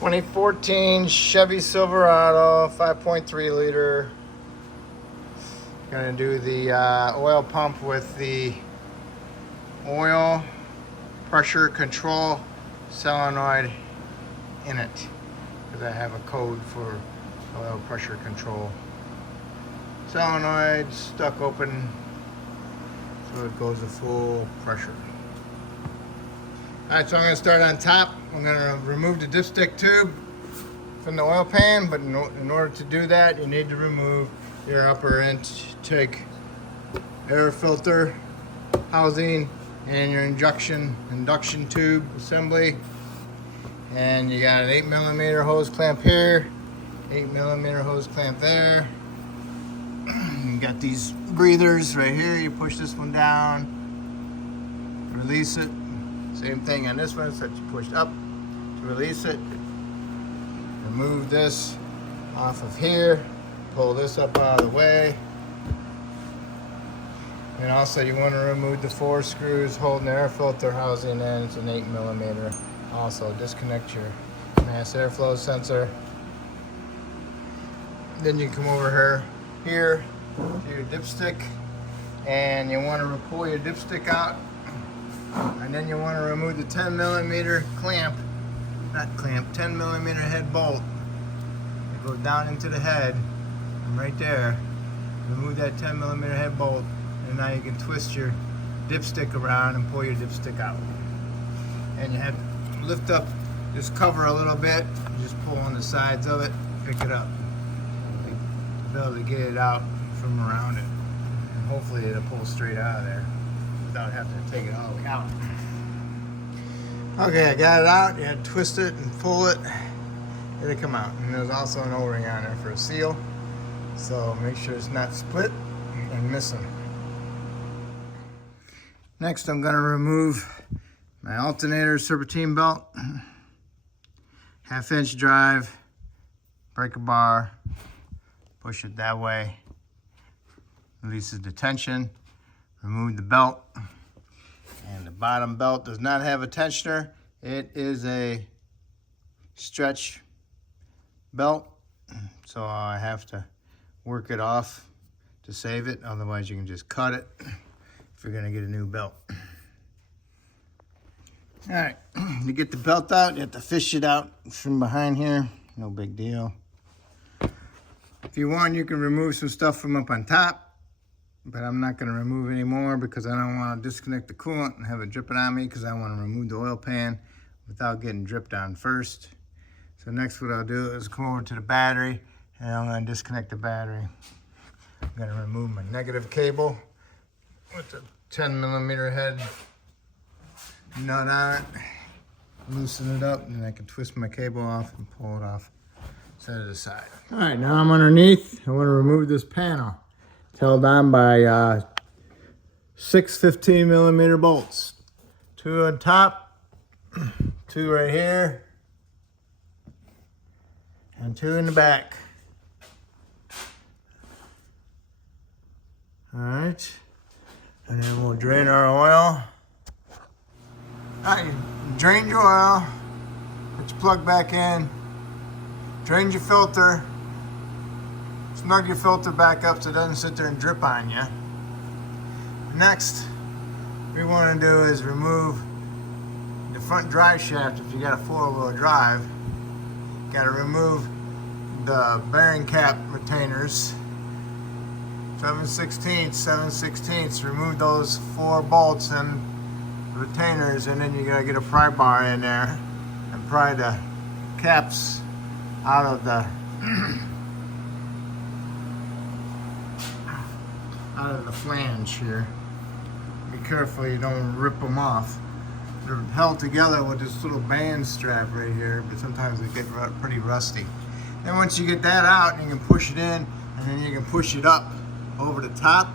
2014 Chevy Silverado 5.3 liter. Gonna do the oil pump with the oil pressure control solenoid in it, because I have a code for oil pressure control. Solenoid stuck open so it goes to full pressure. Alright, so I'm going to start on top. I'm going to remove the dipstick tube from the oil pan, but in order to do that, you need to remove your upper intake air filter housing and your induction tube assembly. And you got an 8mm hose clamp here, 8mm hose clamp there. You got these breathers right here. You push this one down, release it. Same thing on this one, so you push up to release it. Remove this off of here, pull this up out of the way. And also you want to remove the 4 screws holding the air filter housing in. It's an 8mm. Also disconnect your mass airflow sensor. Then you come over here to your dipstick, and you want to pull your dipstick out. And then you want to remove the 10mm clamp, not clamp, 10mm head bolt. It goes down into the head, and right there, remove that 10mm head bolt, and now you can twist your dipstick around and pull your dipstick out. And you have to lift up this cover a little bit, just pull on the sides of it, pick it up, to be able to get it out from around it. And hopefully it'll pull straight out of there without having to take it all the way out. Okay, I got it out. You have to twist it and pull it. It'll come out. And there's also an O-ring on there for a seal. So make sure it's not split and missing. Next, I'm going to remove my alternator serpentine belt, 1/2-inch drive, breaker bar, push it that way, releases the tension. Remove the belt, and the bottom belt does not have a tensioner. It is a stretch belt, so I have to work it off to save it. Otherwise you can just cut it if you're gonna get a new belt. All right, to get the belt out, you have to fish it out from behind here. No big deal. If you want, you can remove some stuff from up on top, but I'm not going to remove any more because I don't want to disconnect the coolant and have it dripping on me, because I want to remove the oil pan without getting dripped on first. So next what I'll do is come over to the battery, and I'm going to disconnect the battery. I'm going to remove my negative cable with the 10mm head nut on it, loosen it up, and then I can twist my cable off and pull it off, set it aside. All right, now I'm underneath. I want to remove this panel. It's held on by 6 15mm bolts. 2 on top, 2 right here, and 2 in the back. All right, and then we'll drain our oil. All right, drain your oil, put your plug back in, drain your filter, snug your filter back up so it doesn't sit there and drip on you. Next, what we want to do is remove the front drive shaft. If you got a 4-wheel drive, you got to remove the bearing cap retainers. 7/16, remove those 4 bolts and retainers, and then you got to get a pry bar in there and pry the caps out of the flange here. Be careful you don't rip them off. They're held together with this little band strap right here, but sometimes they get pretty rusty. Then once you get that out, you can push it in, and then you can push it up over the top.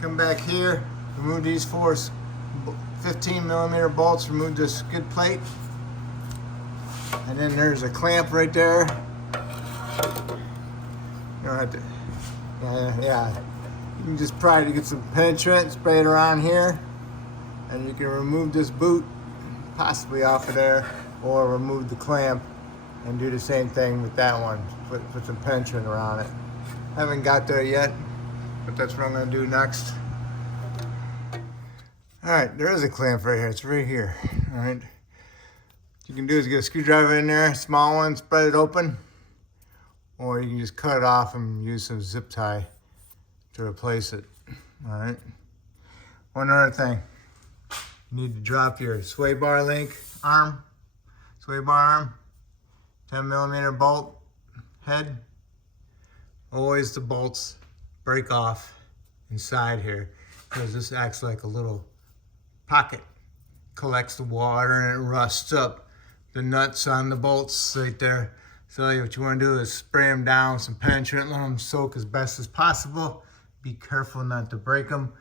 Come back here, remove these 4 15mm bolts, remove this skid plate, and then there's a clamp right there. You don't have to, yeah. You can just try to get some penetrant, spray it around here, and you can remove this boot possibly off of there. or remove the clamp and do the same thing with that one. Put some penetrant around it. Haven't got there yet, but that's what I'm gonna do next. All right, there is a clamp right here. It's right here. All right. What you can do is get a screwdriver in there, small one, spread it open, or you can just cut it off and use some zip tie to replace it. All right. One other thing, you need to drop your sway bar link arm, sway bar arm, 10mm bolt head. Always the bolts break off inside here because this acts like a little pocket. Collects the water and it rusts up the nuts on the bolts right there. So what you want to do is spray them down with some penetrant, let them soak as best as possible. Be careful not to break them.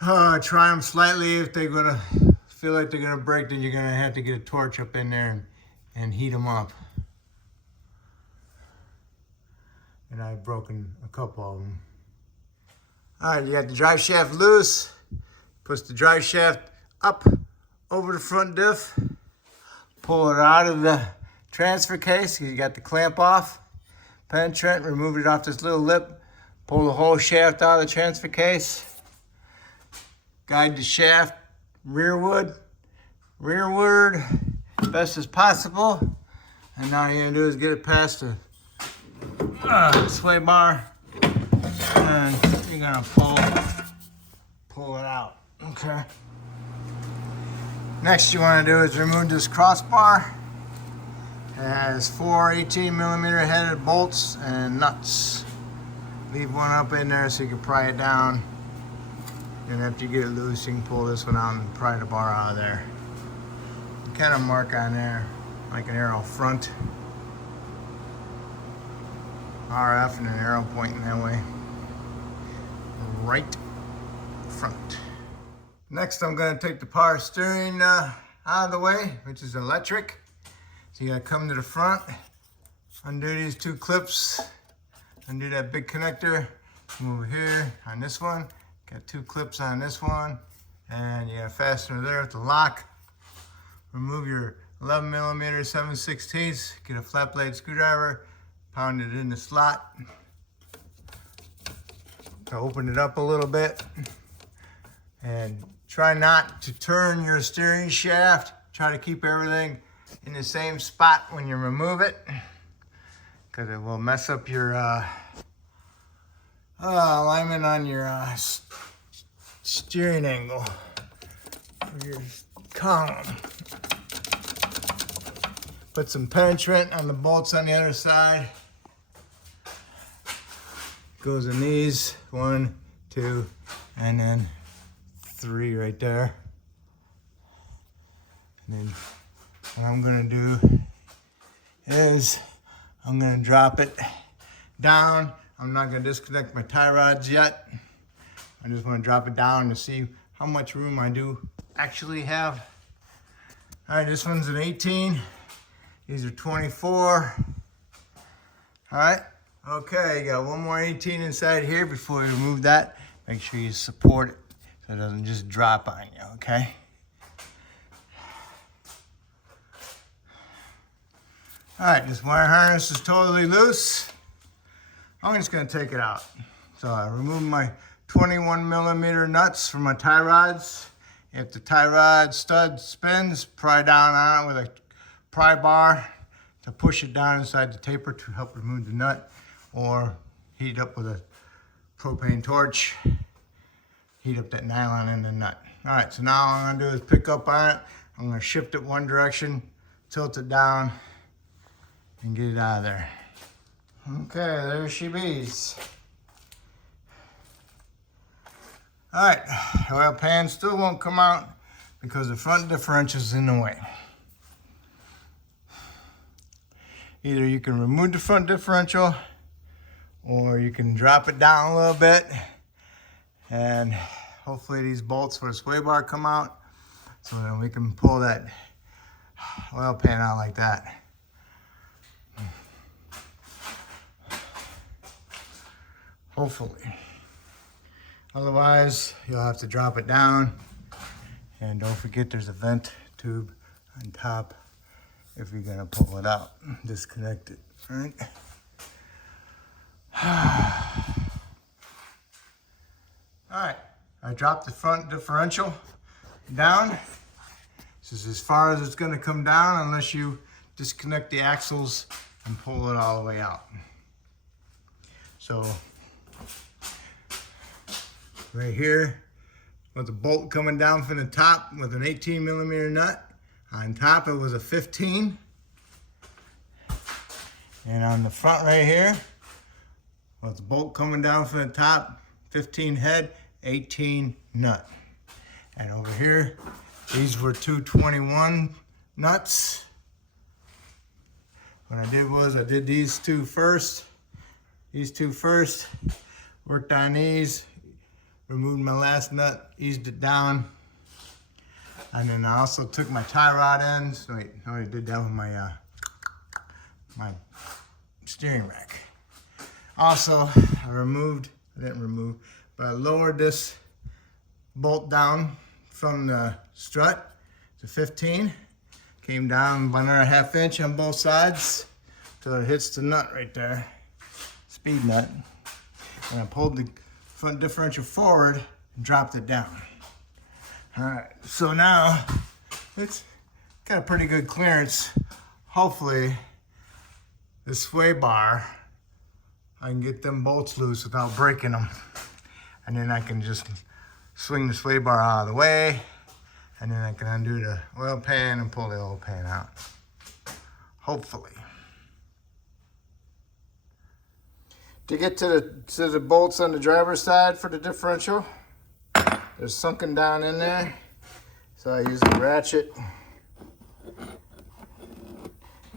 Try them slightly. If they're gonna feel like they're gonna break, then you're gonna have to get a torch up in there and heat them up. And I've broken a couple of them. All right, you got the drive shaft loose. Push the drive shaft up over the front diff. Pull it out of the transfer case. You got the clamp off. Penetrant, remove it off this little lip. Pull the whole shaft out of the transfer case. Guide the shaft rearward, best as possible. And now all you're gonna do is get it past the sway bar, and you're gonna pull it out. Okay. Next you want to do is remove this crossbar. It has 4 18mm headed bolts and nuts. Leave one up in there so you can pry it down. And after you get it loose, you can pull this one out and pry the bar out of there. Kind of mark on there like an arrow front. RF and an arrow pointing that way. Right front. Next I'm going to take the power steering out of the way, which is electric. So you got to come to the front, undo these 2 clips, undo that big connector, come over here on this one, got 2 clips on this one, and you got a fastener there with the lock. Remove your 11mm 7/16, get a flat blade screwdriver, pound it in the slot. So open it up a little bit and try not to turn your steering shaft. Try to keep everything in the same spot when you remove it, because it will mess up your alignment on your steering angle for your column. Put some penetrant on the bolts on the other side. Goes in these, 1, 2, and then 3 right there. And then what I'm gonna do is I'm gonna drop it down. I'm not gonna disconnect my tie rods yet. I just wanna drop it down to see how much room I do actually have. All right, this one's an 18. These are 24. All right, okay, you got one more 18 inside here. Before you remove that, make sure you support it so it doesn't just drop on you, okay? All right, this wire harness is totally loose. I'm just gonna take it out. So I remove my 21mm nuts from my tie rods. If the tie rod stud spins, pry down on it with a pry bar to push it down inside the taper to help remove the nut, or heat up with a propane torch, heat up that nylon in the nut. All right, so now all I'm gonna do is pick up on it. I'm gonna shift it one direction, tilt it down, and get it out of there. Okay, there she bees. All right, oil pan still won't come out because the front differential is in the way. Either you can remove the front differential, or you can drop it down a little bit, and hopefully these bolts for the sway bar come out, so then we can pull that oil pan out like that. Hopefully. Otherwise, you'll have to drop it down. And don't forget there's a vent tube on top if you're gonna pull it out, disconnect it, right? All right, I dropped the front differential down. This is as far as it's gonna come down unless you disconnect the axles and pull it all the way out. So right here, with the bolt coming down from the top with an 18mm nut. On top it was a 15. And on the front right here, with the bolt coming down from the top, 15 head, 18 nut. And over here, these were 221 nuts. What I did was I did these two first, worked on these, removed my last nut, eased it down. And then I also took my tie rod ends. Wait, I already did that with my my steering rack. Also, I lowered this bolt down from the strut to 15. Came down by another ½ inch on both sides till it hits the nut right there, speed nut. And I pulled the front differential forward and dropped it down. All right, so now it's got a pretty good clearance. Hopefully the sway bar, I can get them bolts loose without breaking them. And then I can just swing the sway bar out of the way, and then I can undo the oil pan and pull the oil pan out. Hopefully. To get to the bolts on the driver's side for the differential, they're sunken down in there. So I use a ratchet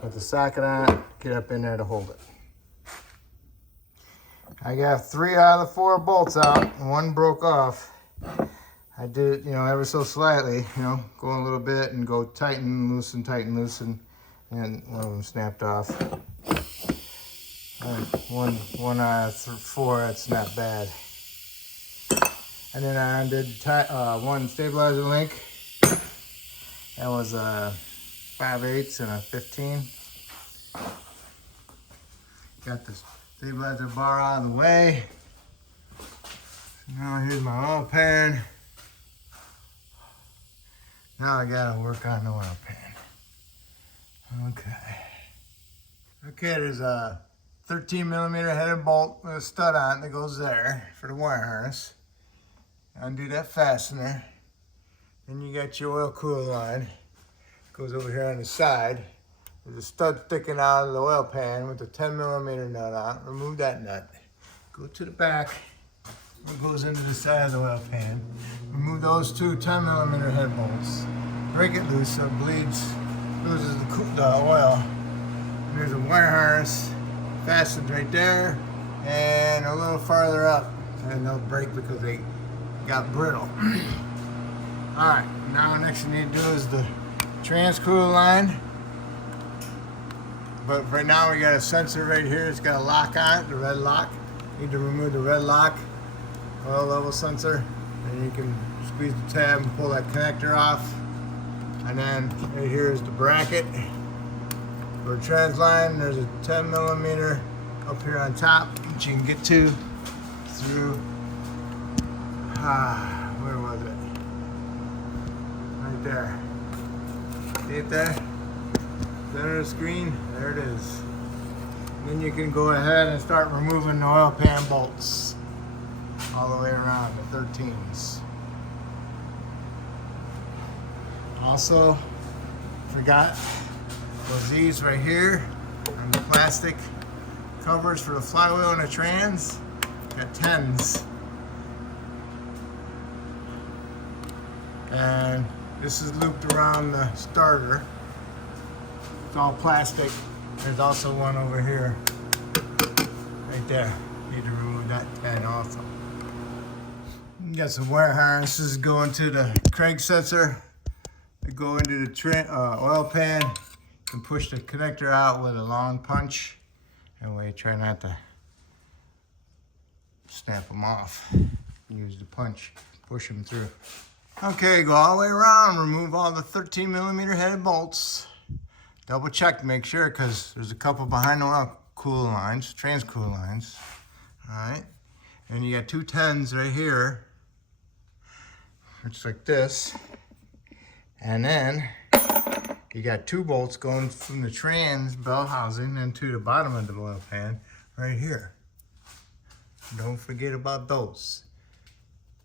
with the socket on it, get up in there to hold it. I got 3 out of the 4 bolts out, and 1 broke off. I did it, ever so slightly, go a little bit and go tighten, loosen, and one of them snapped off. One out of 4, that's not bad. And then I undid one stabilizer link. That was a 5/8 and a 15. Got the stabilizer bar out of the way. Now here's my oil pan. Now I gotta work on the oil pan. Okay, there's a 13mm headed bolt with a stud on it that goes there for the wire harness. Undo that fastener. Then you got your oil cooler line. Goes over here on the side. There's a stud sticking out of the oil pan with a 10mm nut on it. Remove that nut. Go to the back. It goes into the side of the oil pan. Remove those 2 10mm head bolts. Break it loose so it bleeds, loses the oil. And there's a wire harness fastened right there and a little farther up. And they'll break because they got brittle. Alright, now next thing you need to do is the trans cooler line. But right now we got a sensor right here. It's got a lock on it, the red lock. Need to remove the red lock, oil level sensor. And you can squeeze the tab and pull that connector off. And then right here is the bracket for a trans line. There's a 10mm up here on top that you can get to through, where was it? Right there. See it there? Center of the screen, there it is. And then you can go ahead and start removing the oil pan bolts all the way around the 13s. Also, forgot was these right here on the plastic covers for the flywheel and the trans. Got 10s. And this is looped around the starter. It's all plastic. There's also one over here, right there. Need to remove that 10 also. You got some wire harnesses going to the crank sensor. They go into the oil pan. You can push the connector out with a long punch. Anyway, try not to snap them off. Use the punch, push them through. Okay, go all the way around, remove all the 13mm headed bolts. Double check to make sure, because there's a couple behind the oil cooler lines, trans cooler lines. All right, and you got two 10s right here. It's like this. And then you got two bolts going from the trans bell housing into the bottom of the oil pan right here. Don't forget about those,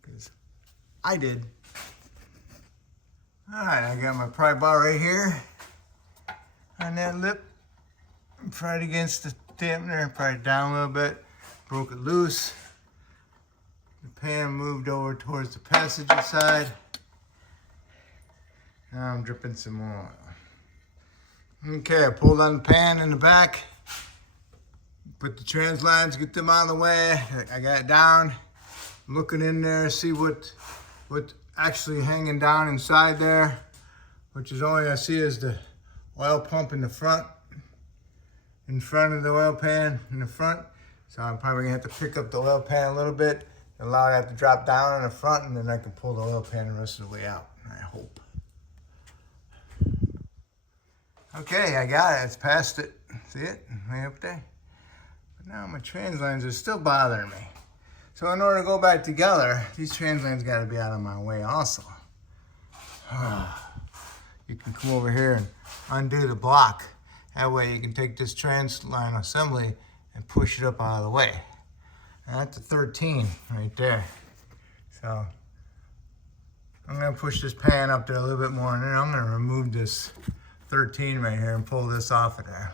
because I did. All right, I got my pry bar right here on that lip. Pried against the dampener, pried it down a little bit, broke it loose. The pan moved over towards the passenger side. Now I'm dripping some more oil. Okay, I pulled on the pan in the back. Put the trans lines, get them out of the way. I got it down. I'm looking in there, see what's actually hanging down inside there, which is only I see is the oil pump in the front of the oil pan in the front. So I'm probably gonna have to pick up the oil pan a little bit, allow it to drop down in the front, and then I can pull the oil pan the rest of the way out, I hope. Okay, I got it, it's past it. See it, way up there? But now my trans lines are still bothering me. So in order to go back together, these trans lines gotta be out of my way also. You can come over here and undo the block. That way you can take this trans line assembly and push it up out of the way. And that's a 13 right there. So I'm gonna push this pan up there a little bit more, and then I'm gonna remove this 13 right here and pull this off of there.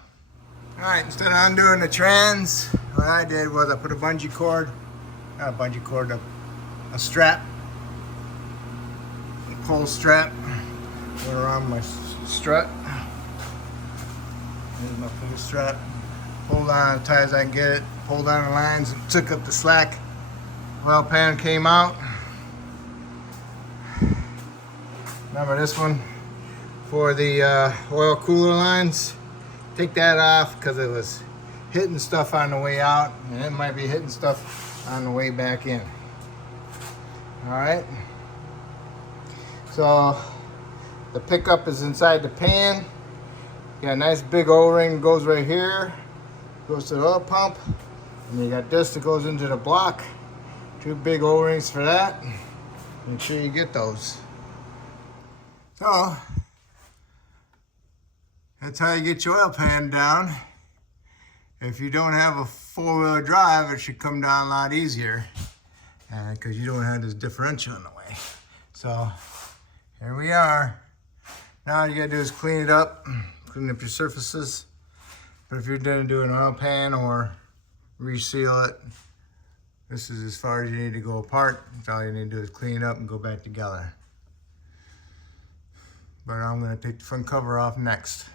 All right, instead of undoing the trans, what I did was I put a bungee cord, not a bungee cord, a strap, a pole strap, went around my strut. Here's my pull strap. Pulled on as tight as I can get it. Pulled on the lines and took up the slack. Oil pan came out. Remember this one for the oil cooler lines? Take that off because it was hitting stuff on the way out, and it might be hitting stuff on the way back in. All right. So the pickup is inside the pan. You got a nice big O-ring goes right here, goes to the oil pump, and you got this that goes into the block. Two big O-rings for that. Make sure you get those. So that's how you get your oil pan down. If you don't have a four-wheel drive, it should come down a lot easier because you don't have this differential in the way. So here we are. Now all you gotta do is clean it up. Clean up your surfaces. But if you're gonna do an oil pan or reseal it, this is as far as you need to go apart. That's all you need to do is clean it up and go back together. But I'm gonna take the front cover off next.